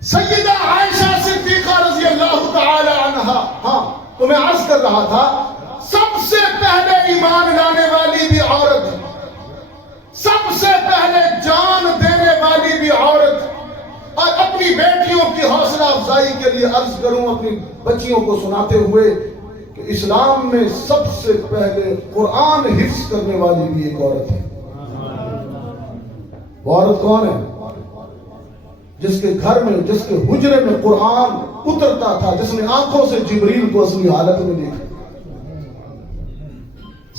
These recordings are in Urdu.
سیدہ عائشہ صدیقہ رضی اللہ تعالی عنہا، تو میں عرض کر رہا تھا سب سے پہلے ایمان لانے والی بھی عورت، سب سے پہلے جان دینے والی بھی عورت. اور اپنی بیٹیوں کی حوصلہ افزائی کے لیے عرض کروں اپنی بچیوں کو سناتے ہوئے کہ اسلام میں سب سے پہلے قرآن حفظ کرنے والی بھی ایک عورت ہے. وہ عورت کون ہے؟ جس کے گھر میں، جس کے حجرے میں قرآن اترتا تھا، جس نے آنکھوں سے جبریل کو اصلی حالت میں دیکھا.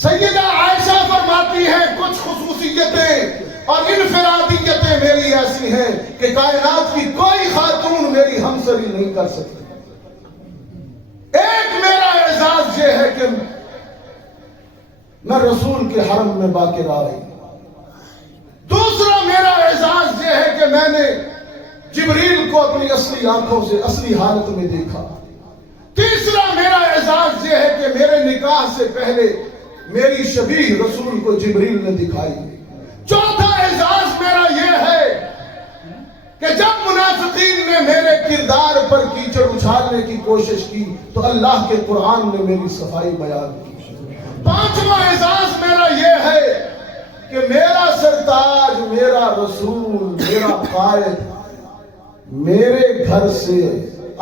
سیدہ عائشہ فرماتی ہیں کچھ خصوصیتیں اور انفرادیتیں میری ایسی ہیں کہ کائنات کی کوئی خاتون میری ہمسری نہیں کر سکتی. ایک میرا اعزاز یہ ہے کہ میں رسول کے حرم میں باقر آئی. دوسرا میرا اعزاز یہ ہے کہ میں نے جبریل کو اپنی اصلی آنکھوں سے اصلی حالت میں دیکھا. تیسرا میرا اعزاز یہ ہے کہ میرے نکاح سے پہلے میری شبیہ رسول کو جبریل نے دکھائی. چوتھا اعزاز میرا یہ ہے کہ جب منافقین نے میرے کردار پر کیچڑ اچھالنے کی کوشش کی تو اللہ کے قرآن نے میری صفائی بیان کی. پانچواں اعزاز میرا یہ ہے کہ میرا سرتاج، میرا رسول، میرا قائد میرے گھر سے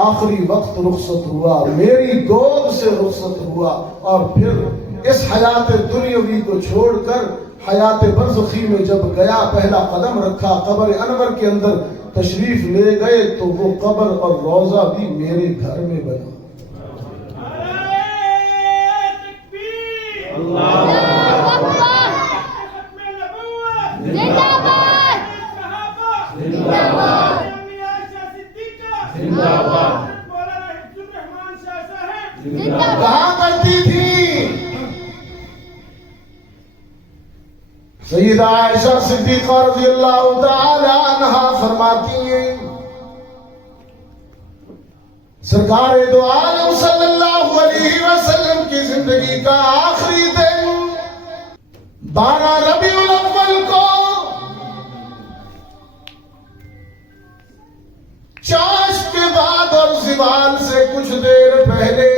آخری وقت رخصت ہوا، میری گود سے رخصت ہوا، اور پھر اس حیات دنیاوی کو چھوڑ کر حیات برزخی میں جب گیا، پہلا قدم رکھا، قبر انور کے اندر تشریف لے گئے تو وہ قبر اور روضہ بھی میرے گھر میں بنا. کہاں کرتی تھی سیدہ عائشہ صدیقہ رضی اللہ تعالی عنہا فرماتی ہیں سرکار دو عالم صلی اللہ علیہ وسلم کی زندگی کا آخری دن 12 ربیع الاول کو چاش کے بعد اور زوال سے کچھ دیر پہلے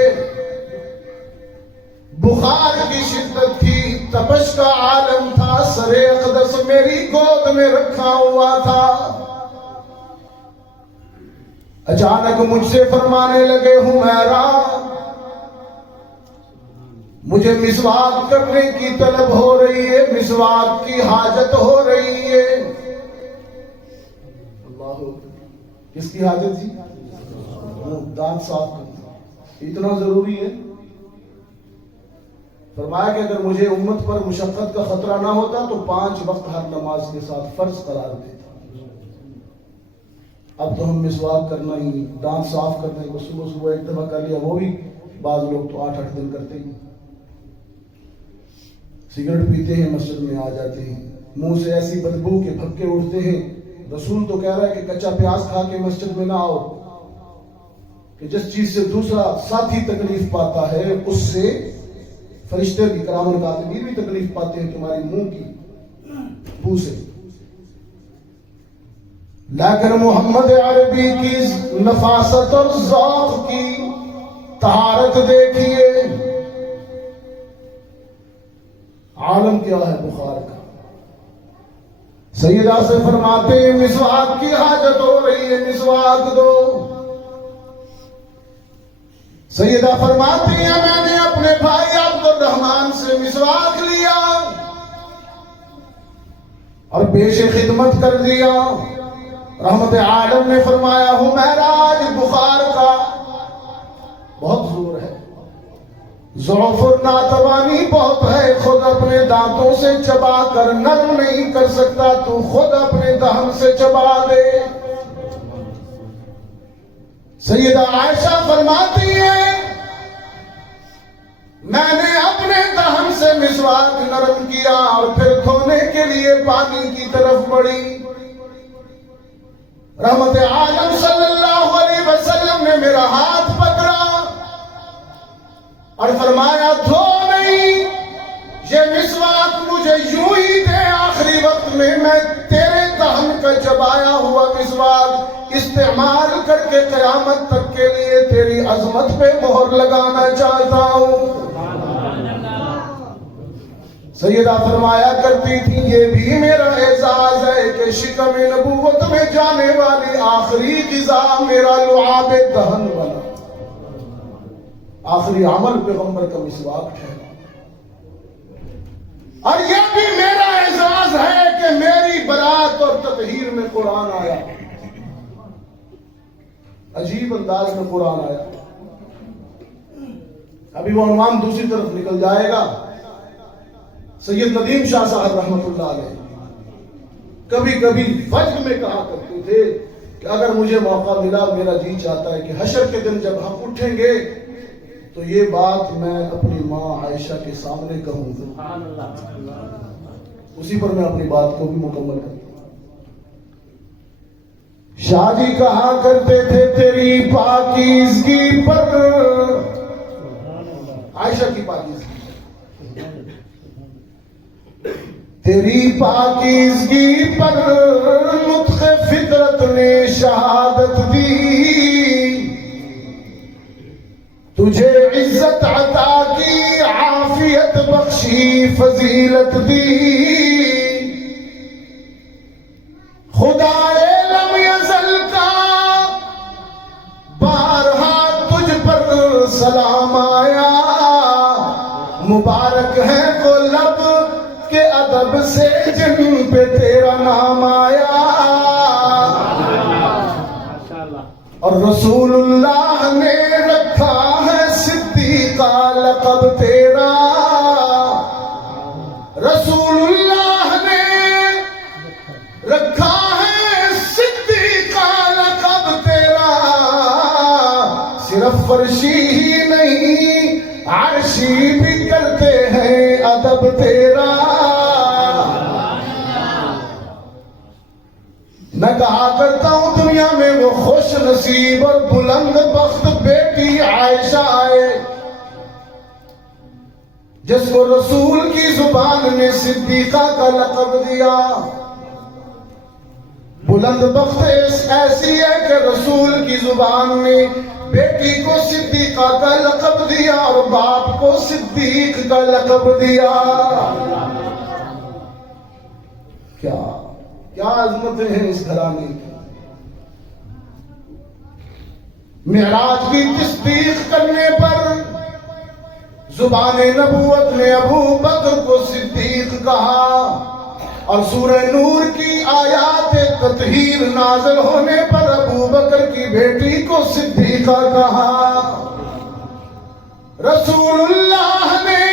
بخار کی شدت تھی، تپش کا عالم تھا، سر اقدس میری گود میں رکھا ہوا تھا. اچانک مجھ سے فرمانے لگے حمیرہ مجھے مسواک کرنے کی طلب ہو رہی ہے، مسواک کی حاجت ہو رہی ہے. اللہ، کس کی حاجت تھی؟ دانت صاف کرنا اتنا ضروری ہے. فرمایا کہ اگر مجھے امت پر مشقت کا خطرہ نہ ہوتا تو 5 وقت ہر نماز کے ساتھ فرض قرار دیتا. اب تو ہم مسواک کرنا ہی، دانت صاف کرنا ہی، صبح ایک دفعہ کر لیا، وہ بھی بعض لوگ تو 8 دن کرتے ہی. سگریٹ پیتے ہیں، مسجد میں آ جاتے ہیں، منہ سے ایسی بدبو کے پھکے اٹھتے ہیں. رسول تو کہہ رہا ہے کہ کچا پیاز کھا کے مسجد میں نہ آؤ، کہ جس چیز سے دوسرا ساتھی تکلیف پاتا ہے اس سے فرشتے بھی، کرام الکاتبین بھی تکلیف پاتے ہیں تمہاری منہ کی بو سے. لیکن محمد عربی کی نفاست اور ذوق کی طہارت دیکھیے. عالم کیا ہے بخار کا. سیدہ سے فرماتے ہیں مسواک کی حاجت ہو رہی ہے، مسواک دو. سیدہ فرماتی ہیں میں نے اپنے بھائی عبد الرحمن سے مسواک لیا اور پیش خدمت کر دیا. رحمت عالم نے فرمایا حمیرہ آج بخار کا بہت زور ہے، ضعف اور ناتوانی بہت ہے، خود اپنے دانتوں سے چبا کر نرم نہیں کر سکتا، تو خود اپنے دہن سے چبا دے. سیدہ عائشہ فرماتی ہیں میں نے اپنے دہن سے مسواک نرم کیا اور پھر دھونے کے لیے پانی کی طرف بڑھی. رحمت عالم صلی اللہ علیہ وسلم نے میرا ہاتھ پکڑا اور فرمایا دھو نہیں، یہ مسواک مجھے یوں ہی دے، آخری وقت میں تیرے دہن کا چبایا ہوا مسواک استعمال کر کے قیامت تک کے لیے تیری عظمت پہ مہر لگانا چاہتا ہوں۔ سیدہ فرمایا کرتی تھی یہ بھی میرا اعزاز ہے کہ شکم نبوت میں جانے والی آخری غذا میرا لعاب دہن بنا، آخری عمل پیغمبر کا مسواک ٹھہرا۔ اور یہ بھی میرا اعزاز ہے کہ میری برات اور تطہیر میں قرآن آیا، عجیب انداز میں قرآن آیا۔ ابھی وہ عنوان دوسری طرف نکل جائے گا۔ سید ندیم شاہ صاحب رحمت اللہ علیہ کبھی کبھی فجر میں کہا کرتے تھے کہ اگر مجھے موقع ملا میرا جی چاہتا ہے کہ حشر کے دن جب ہم اٹھیں گے تو یہ بات میں اپنی ماں عائشہ کے سامنے کہوں گا، اسی پر میں اپنی بات کو بھی مکمل کروں۔ شاہ جی کہا کرتے تھے تیری پاکیزگی پر، عائشہ کی پاکیزگی، تیری پاکیزگی پر نطق فطرت نے شہادت دی، تجھے عزت عطا کی عافیت بخشی فضیلت دی، خدا لم یزل کا بارہا تجھ پر سلام آیا، مبارک ہے وہ لب کے ادب سے جن پہ تیرا نام آیا، اور رسول اللہ نے رکھا ہے صدیقہ لقب تیرا، رسول اللہ نے رکھا ہے صدیقہ لقب تیرا، صرف فرشی ہی نہیں عرشی بھی کرتے ہیں ادب تیرا۔ میں کہا کرتا ہوں دنیا میں وہ خوش نصیب اور بلند بخت بیٹی عائشہ آئے جس کو رسول کی زبان نے صدیقہ کا لقب دیا۔ بلند بخت ایسی ہے کہ رسول کی زبان نے بیٹی کو صدیقہ کا لقب دیا اور باپ کو صدیق کا لقب دیا۔ کیا عظمتیں ہیں اس گھرانے کی۔ معراج کی تصدیق کرنے پر زبان نبوت نے ابو بکر کو صدیق کہا، اور سورہ نور کی آیات تطہیر نازل ہونے پر ابو بکر کی بیٹی کو صدیقہ کہا۔ رسول اللہ نے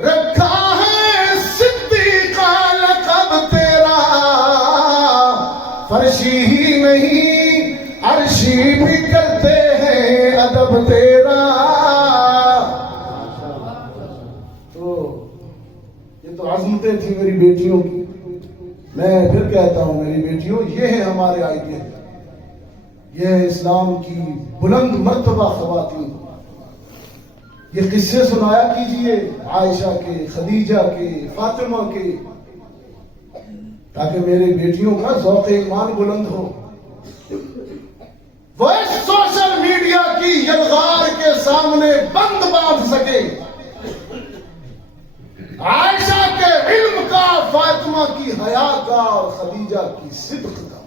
رکھا ہے صدیقہ لقب تیرا، فرشی ہی نہیں عرشی بھی کرتے ہیں ادب تیرا۔ تو عظمتیں تھی میری بیٹیوں کی۔ میں پھر کہتا ہوں میری بیٹیوں، یہ ہے ہمارے آئیڈیا، یہ ہے اسلام کی بلند مرتبہ خواتین۔ یہ قصے سنایا کیجئے عائشہ کے، خدیجہ کے، فاطمہ کے، تاکہ میری بیٹیوں کا ذوق ایمان بلند ہو، وہ اس سوشل میڈیا کی یلغار کے سامنے بند باندھ سکے، عائشہ کے علم کا، فاطمہ کی حیا کا اور خدیجہ کی صدق کا۔